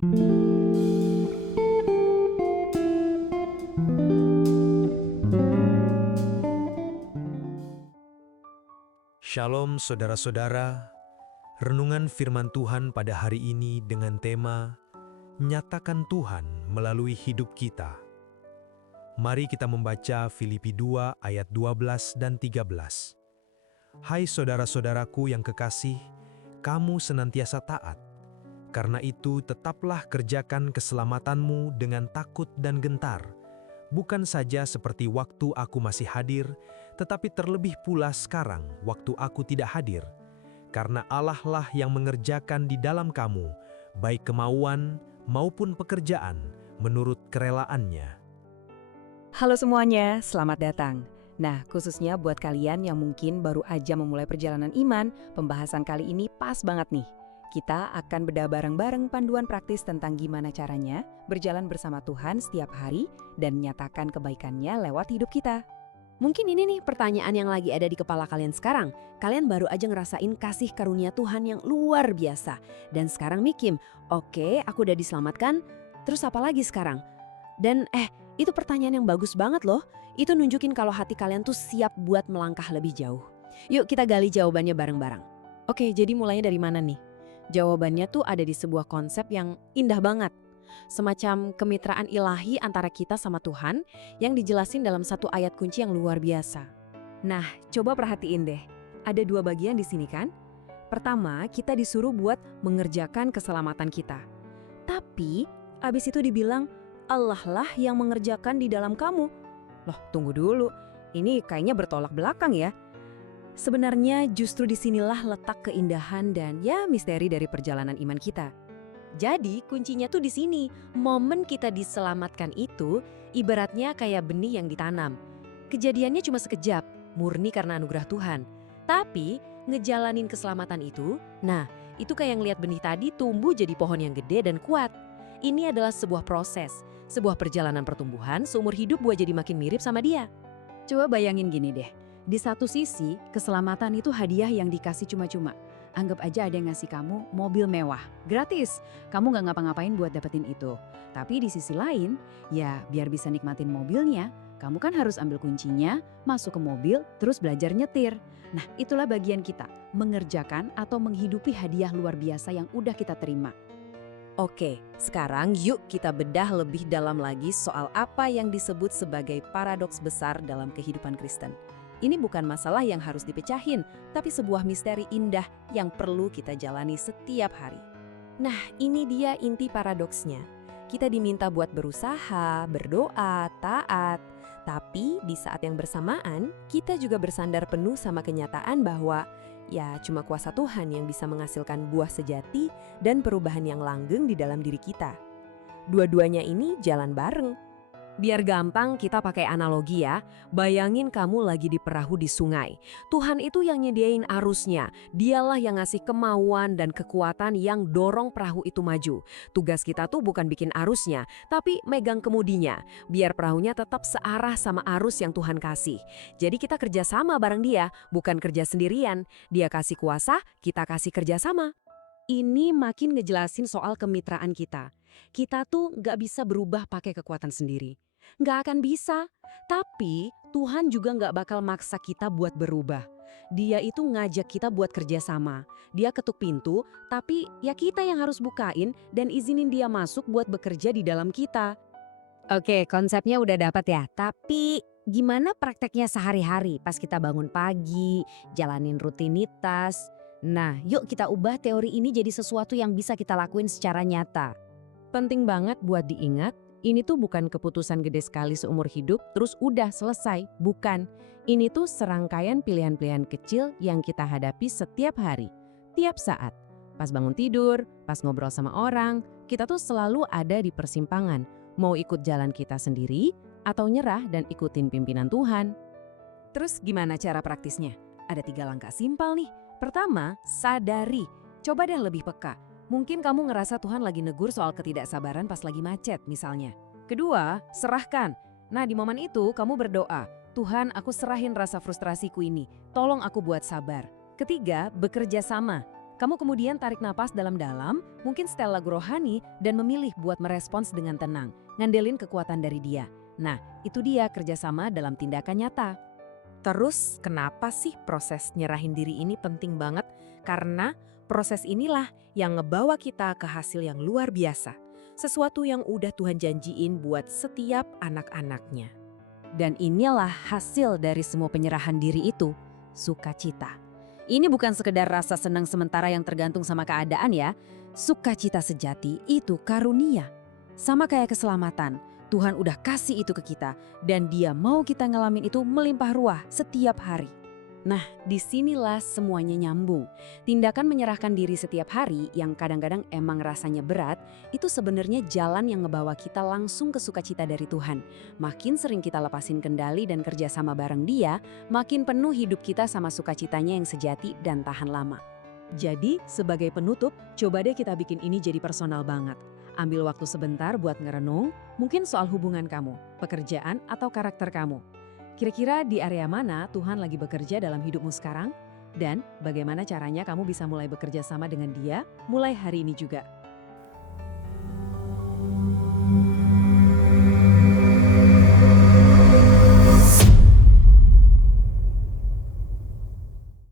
Shalom saudara-saudara, renungan firman Tuhan pada hari ini dengan tema Nyatakan Tuhan melalui hidup kita. Mari kita membaca Filipi 2 ayat 12 dan 13. Hai saudara-saudaraku yang kekasih, kamu senantiasa taat. Karena itu tetaplah kerjakan keselamatanmu dengan takut dan gentar, bukan saja seperti waktu aku masih hadir, tetapi terlebih pula sekarang waktu aku tidak hadir. Karena Allah lah yang mengerjakan di dalam kamu, baik kemauan maupun pekerjaan, menurut kerelaannya. Halo semuanya, selamat datang. Nah, khususnya buat kalian yang mungkin baru aja memulai perjalanan iman, pembahasan kali ini pas banget nih. Kita akan bedah bareng-bareng panduan praktis tentang gimana caranya berjalan bersama Tuhan setiap hari dan menyatakan kebaikannya lewat hidup kita. Mungkin ini nih pertanyaan yang lagi ada di kepala kalian sekarang. Kalian baru aja ngerasain kasih karunia Tuhan yang luar biasa. Dan sekarang mikir, oke, aku udah diselamatkan, terus apa lagi sekarang? Dan itu pertanyaan yang bagus banget loh. Itu nunjukin kalau hati kalian tuh siap buat melangkah lebih jauh. Yuk kita gali jawabannya bareng-barang. Oke, jadi mulainya dari mana nih? Jawabannya tuh ada di sebuah konsep yang indah banget. Semacam kemitraan ilahi antara kita sama Tuhan yang dijelasin dalam satu ayat kunci yang luar biasa. Nah, coba perhatiin deh. Ada dua bagian di sini kan? Pertama, kita disuruh buat mengerjakan keselamatan kita. Tapi, abis itu dibilang, Allah lah yang mengerjakan di dalam kamu. Loh, tunggu dulu. Ini kayaknya bertolak belakang ya. Sebenarnya justru disinilah letak keindahan dan misteri dari perjalanan iman kita. Jadi kuncinya tuh di sini, momen kita diselamatkan itu ibaratnya kayak benih yang ditanam. Kejadiannya cuma sekejap, murni karena anugerah Tuhan. Tapi ngejalanin keselamatan itu, itu kayak ngeliat benih tadi tumbuh jadi pohon yang gede dan kuat. Ini adalah sebuah proses, sebuah perjalanan pertumbuhan seumur hidup buat jadi makin mirip sama dia. Coba bayangin gini deh. Di satu sisi, keselamatan itu hadiah yang dikasih cuma-cuma. Anggap aja ada yang ngasih kamu mobil mewah, gratis. Kamu nggak ngapa-ngapain buat dapetin itu. Tapi di sisi lain, biar bisa nikmatin mobilnya, kamu kan harus ambil kuncinya, masuk ke mobil, terus belajar nyetir. Nah, itulah bagian kita, mengerjakan atau menghidupi hadiah luar biasa yang udah kita terima. Oke, sekarang yuk kita bedah lebih dalam lagi soal apa yang disebut sebagai paradoks besar dalam kehidupan Kristen. Ini bukan masalah yang harus dipecahin, tapi sebuah misteri indah yang perlu kita jalani setiap hari. Nah, ini dia inti paradoksnya. Kita diminta buat berusaha, berdoa, taat. Tapi di saat yang bersamaan, kita juga bersandar penuh sama kenyataan bahwa cuma kuasa Tuhan yang bisa menghasilkan buah sejati dan perubahan yang langgeng di dalam diri kita. Dua-duanya ini jalan bareng. Biar gampang kita pakai analogi ya, bayangin kamu lagi di perahu di sungai. Tuhan itu yang nyediain arusnya, dialah yang ngasih kemauan dan kekuatan yang dorong perahu itu maju. Tugas kita tuh bukan bikin arusnya, tapi megang kemudinya, biar perahunya tetap searah sama arus yang Tuhan kasih. Jadi kita kerja sama bareng dia, bukan kerja sendirian. Dia kasih kuasa, kita kasih kerja sama. Ini makin ngejelasin soal kemitraan kita. Kita tuh nggak bisa berubah pakai kekuatan sendiri. Nggak akan bisa. Tapi Tuhan juga nggak bakal maksa kita buat berubah. Dia itu ngajak kita buat kerjasama. Dia ketuk pintu, tapi kita yang harus bukain dan izinin dia masuk buat bekerja di dalam kita. Oke, konsepnya udah dapat ya. Tapi gimana prakteknya sehari-hari pas kita bangun pagi, jalanin rutinitas? Nah, yuk kita ubah teori ini jadi sesuatu yang bisa kita lakuin secara nyata. Penting banget buat diingat, ini tuh bukan keputusan gede sekali seumur hidup terus udah selesai, bukan. Ini tuh serangkaian pilihan-pilihan kecil yang kita hadapi setiap hari, tiap saat. Pas bangun tidur, pas ngobrol sama orang, kita tuh selalu ada di persimpangan. Mau ikut jalan kita sendiri atau nyerah dan ikutin pimpinan Tuhan. Terus gimana cara praktisnya? Ada 3 langkah simpel nih. Pertama, sadari. Coba deh lebih peka. Mungkin kamu ngerasa Tuhan lagi negur soal ketidaksabaran pas lagi macet misalnya. Kedua, serahkan. Nah di momen itu kamu berdoa, Tuhan aku serahin rasa frustrasiku ini, tolong aku buat sabar. Ketiga, bekerja sama. Kamu kemudian tarik napas dalam-dalam, mungkin setel lagu rohani, dan memilih buat merespons dengan tenang, ngandelin kekuatan dari dia. Nah, itu dia kerjasama dalam tindakan nyata. Terus kenapa sih proses nyerahin diri ini penting banget? Karena proses inilah yang ngebawa kita ke hasil yang luar biasa. Sesuatu yang udah Tuhan janjiin buat setiap anak-anaknya. Dan inilah hasil dari semua penyerahan diri itu, sukacita. Ini bukan sekedar rasa senang sementara yang tergantung sama keadaan ya. Sukacita sejati itu karunia. Sama kayak keselamatan, Tuhan udah kasih itu ke kita dan Dia mau kita ngalamin itu melimpah ruah setiap hari. Nah, disinilah semuanya nyambung. Tindakan menyerahkan diri setiap hari yang kadang-kadang emang rasanya berat, itu sebenarnya jalan yang ngebawa kita langsung ke sukacita dari Tuhan. Makin sering kita lepasin kendali dan kerja sama bareng Dia, makin penuh hidup kita sama sukacitanya yang sejati dan tahan lama. Jadi, sebagai penutup, coba deh kita bikin ini jadi personal banget. Ambil waktu sebentar buat ngerenung, mungkin soal hubungan kamu, pekerjaan, atau karakter kamu. Kira-kira di area mana Tuhan lagi bekerja dalam hidupmu sekarang? Dan bagaimana caranya kamu bisa mulai bekerja sama dengan Dia mulai hari ini juga?